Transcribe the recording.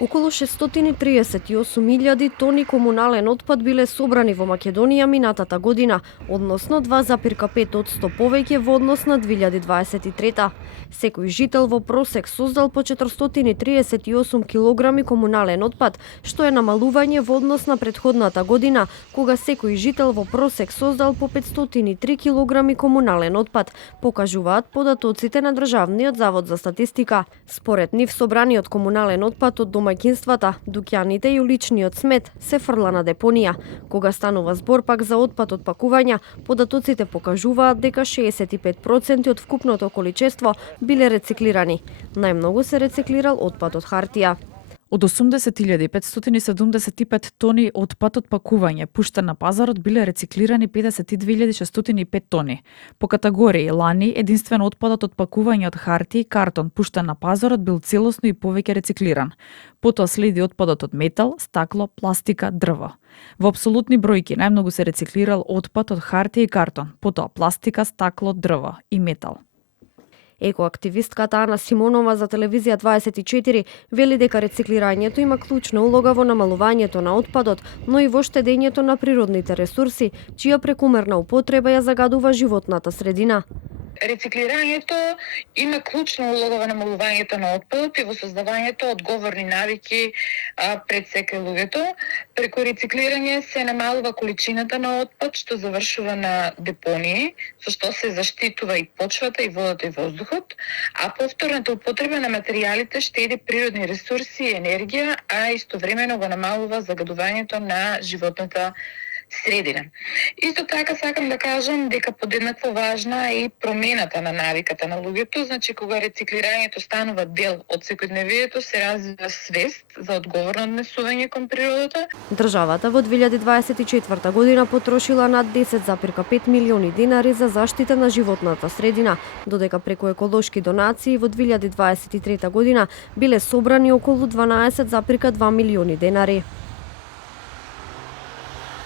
Околу 638.000 тони комунален отпад биле собрани во Македонија минатата година, односно 2,5% повеќе во однос на 2023. Секој жител во просек создал по 438 килограми комунален отпад, што е намалување во однос на претходната година, кога секој жител во просек создал по 503 килограми комунален отпад, покажуваат податоците на Државниот завод за статистика. Според нив, собраниот комунален отпад од домаќинствата, дуќаните и уличниот смет се фрла на депонија. Кога станува збор пак за отпад од пакувања, податоците покажуваат дека 65% од вкупното количество биле рециклирани. Најмногу се рециклирал отпад од хартија. Од 80.575 тони отпад од пакување пуштен на пазарот биле рециклирани 52.605 тони. По категории лани единствено отпадот од пакување од хартија и картон пуштен на пазарот бил целосно и повеќе рециклиран. Потоа следи отпадот од метал, стакло, пластика, дрво. Во апсолутни бројки најмногу се рециклирал отпад од хартија и картон, потоа пластика, стакло, дрво и метал. Екоактивистката Ана Симонова за Телевизија 24 вели дека рециклирањето има клучна улога во намалувањето на отпадот, но и во штедењето на природните ресурси, чија прекумерна употреба ја загадува животната средина. Рециклирањето има клучна улога во намалувањето на отпадот и во создавањето одговорни навики пред секој луѓето. Преку рециклирање се намалува количината на отпад што завршува на депонии, со што се заштитува и почвата, и водата, и воздухот, а повторната употреба на материјалите штеди природни ресурси и енергија, а истовремено го намалува загадувањето на животната средина. Исто така сакам да кажам дека подеднакво важна е и промената на навиката на луѓето, значи кога рециклирањето станува дел од секојдневието, се развива свест за одговорно однесување кон природата. Државата во 2024 година потрошила над 10,5 милиони денари за заштита на животната средина, додека преку еколошки донации во 2023 година биле собрани околу 12,2 милиони денари.